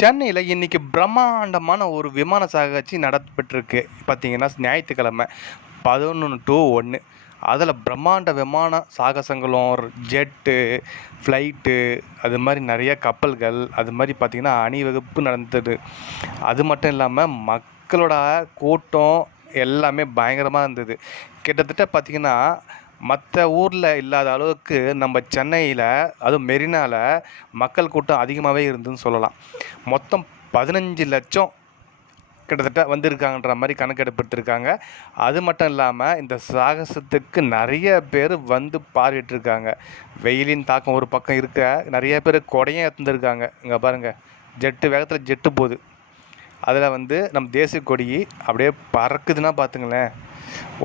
சென்னையில் இன்னைக்கு பிரம்மாண்டமான ஒரு விமான சாகாட்சி நடத்தப்பட்டிருக்கு பார்த்தீங்கன்னா ஞாயிற்றுக்கிழமை பதினொன்று டு ஒன்று அதில் பிரம்மாண்ட விமான சாகசங்களும் ஜெட்டு ஃப்ளைட்டு அது மாதிரி நிறைய கப்பல்கள் அது மாதிரி பார்த்திங்கன்னா அணிவகுப்பு நடந்தது. அது மட்டும் இல்லாமல் மக்களோட கூட்டம் எல்லாமே பயங்கரமாக இருந்தது. கிட்டத்தட்ட பார்த்திங்கன்னா மற்ற ஊரில் இல்லாத அளவுக்கு நம்ம சென்னையில் அதுவும் மெரினாவில் மக்கள் கூட்டம் அதிகமாகவே இருந்துன்னு சொல்லலாம். மொத்தம் பதினஞ்சு லட்சம் கிட்டத்தட்ட வந்திருக்காங்கன்ற மாதிரி கணக்கெடுப்பு எடுத்திருக்காங்க அது மட்டும் இல்லாமல் இந்த சாகசத்துக்கு நிறைய பேர் வந்து பார்வையிட்டிருக்காங்க. வெயிலின் தாக்கம் ஒரு பக்கம் இருக்க நிறைய பேர் கொடையும் எடுத்துருக்காங்க இங்கே பாருங்கள் ஜெட்டு வேகத்தில் ஜெட்டு போகுது. அதில் வந்து நம்ம தேசிய கொடி அப்படியே பறக்குதுன்னா பார்த்துங்களேன்.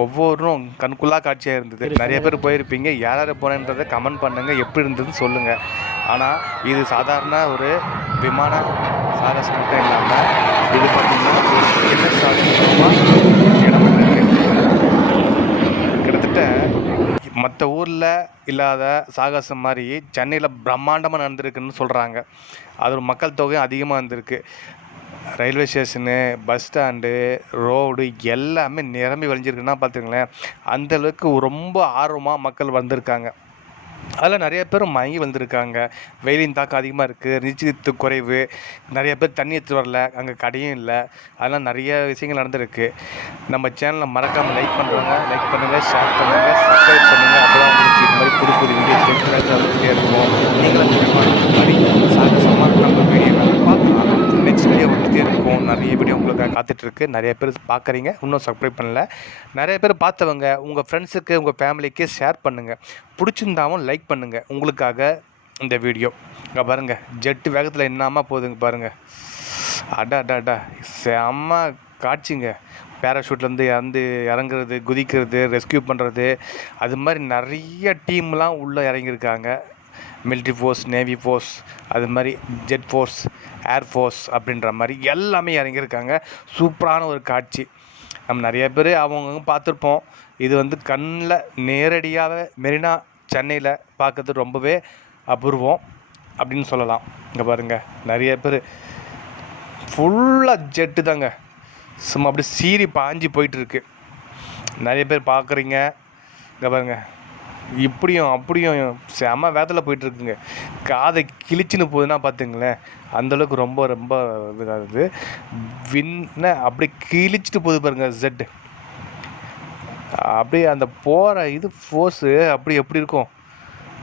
ஒவ்வொன்றும் கண்குள்ளா காட்சியாக இருந்தது. நிறைய பேர் போயிருப்பீங்க. யார் யார் போனேன்றதை கமெண்ட் பண்ணுங்கள் எப்படி இருந்ததுன்னு சொல்லுங்கள் ஆனால் இது சாதாரண ஒரு விமான சாகசம் மட்டும் இல்லாமல் இது பார்த்திங்கன்னா கிட்டத்தட்ட மற்ற ஊரில் இல்லாத சாகசம் மாதிரி சென்னையில் பிரம்மாண்டமாக நடந்திருக்குன்னு சொல்கிறாங்க அது ஒரு மக்கள் தொகையும் அதிகமாக இருந்திருக்கு railway station bus stand road எல்லாமே நிரம்பி வழிஞ்சிருக்குன்னா பார்த்துங்களேன் அந்தளவுக்கு ரொம்ப ஆர்வமாக மக்கள் வந்திருக்காங்க. அதில் நிறைய பேர் மயங்கி வந்திருக்காங்க. வெயிலின் தாக்கம் அதிகமாக இருக்குது நிச்சயத்து குறைவு. நிறைய பேர் தண்ணி எடுத்து வரல அங்கே கடையும் இல்லை. அதெல்லாம் நிறைய விஷயங்கள் நடந்திருக்கு. நம்ம சேனலை மறக்காமல் லைக் பண்ணுறவங்க லைக் பண்ணுங்கள் ஷேர் பண்ணுங்கள் சப்ஸ்கிரைப் பண்ணுங்கள் அப்போ தான் உங்களுக்கு இது மாதிரி புது புது வீடியோ தெரிஞ்சு வந்துகிட்டே இருக்கும் நீங்களும் இந்த மாதிரி சாகசமாக நம்ம வீடியோ பார்க்கலாம் நெக்ஸ்ட் வீடியோ வந்துட்டே இருக்கும் நிறைய வீடியோ போயிட்டுருக்கு நிறைய பேர் பார்க்குறீங்க. இன்னும் சப்ஸ்கிரைப் பண்ணல. நிறைய பேர் பார்த்தவங்க உங்கள் ஃப்ரெண்ட்ஸுக்கு உங்கள் ஃபேமிலிக்கு ஷேர் பண்ணுங்கள் பிடிச்சிருந்தாவும் லைக் பண்ணுங்கள் உங்களுக்காக இந்த வீடியோ இங்கே பாருங்கள் ஜெட்டு வேகத்தில் என்னாமா போகுதுங்க பாருங்கள் அடா அடா அடா. செம்ம காட்சிங்க. பேராஷூட்லேருந்து இறந்து இறங்குறது குதிக்கிறது ரெஸ்க்யூ பண்ணுறது அது மாதிரி நிறைய டீம்லாம் உள்ளே இறங்கியிருக்காங்க. மிலிட்ரி ஃபோர்ஸ் நேவி ஃபோர்ஸ் அது மாதிரி ஜெட் ஃபோர்ஸ் ஏர் ஃபோர்ஸ் அப்படின்ற மாதிரி எல்லாமே இறங்கியிருக்காங்க. சூப்பரான ஒரு காட்சி. நம்ம நிறைய பேர் அவங்கவுங்க பார்த்துருப்போம். இது வந்து கண்ணில் நேரடியாக மெரினா சென்னையில் பார்க்கறது ரொம்பவே அபூர்வம் அப்படின்னு சொல்லலாம். இங்கே பாருங்கள் நிறைய பேர் ஃபுல்லாக ஜெட்டு தாங்க. சும்மா அப்படி சீறி பாஞ்சு போயிட்டுருக்கு நிறைய பேர் பார்க்குறீங்க. இங்கே பாருங்க இப்படியும் அப்படியும் செம வேதத்தில் போயிட்டுருக்குங்க. காதை கிழிச்சின்னு போகுதுன்னா பார்த்துங்களேன் அந்தளவுக்கு ரொம்ப ரொம்ப இதாகுது வின்ன அப்படி கிழிச்சிட்டு போகுது பாருங்க ஜெட்டு அப்படியே அந்த போகிற இது ஃபோர்ஸு அப்படி எப்படி இருக்கும்?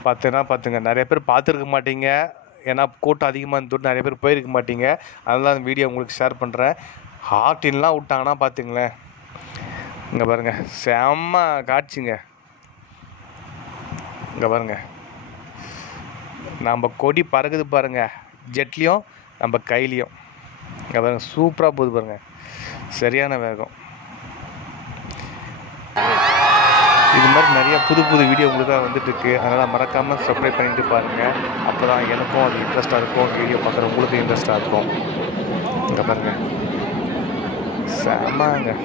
பார்த்தேன்னா பார்த்துங்க நிறைய பேர் பார்த்துருக்க மாட்டீங்க. ஏன்னா கூட்டம் அதிகமாக இருந்துட்டு நிறைய பேர் போயிருக்க மாட்டீங்க. அதனால் அந்த வீடியோ உங்களுக்கு ஷேர் பண்ணுறேன் ஹார்டின்லாம் விட்டாங்கன்னா பார்த்துங்களேன் இங்கே பாருங்கள் செம்ம காட்சிங்க. இங்கே பாருங்க. நம்ம கொடி பறக்குது பாருங்கள் ஜெட்லேயும் நம்ம கையிலையும். இங்கே பாருங்க சூப்பராக போகுது பாருங்கள் சரியான வேகம். இது மாதிரி நிறைய புது புது வீடியோ உங்களுக்காக வந்துட்டுருக்கு அதனால் மறக்காமல் சப்ஸ்கிரைப் பண்ணிட்டு பாருங்கள் அப்போ தான் எனக்கும் அது இன்ட்ரெஸ்ட்டாக இருக்கும். வீடியோ பார்க்குற உங்களுக்கும் இன்ட்ரெஸ்ட்டாக இருக்கும். இங்கே பாருங்கள் செம்மாங்க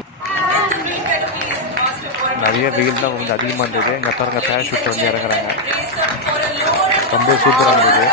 நிறைய வெயில் தான் வந்து அதிகமாக இருந்தது. இங்கே பாருங்க பேராஷூட் வந்து இறங்குறாங்க. ரொம்ப சூப்பராக இருந்தது.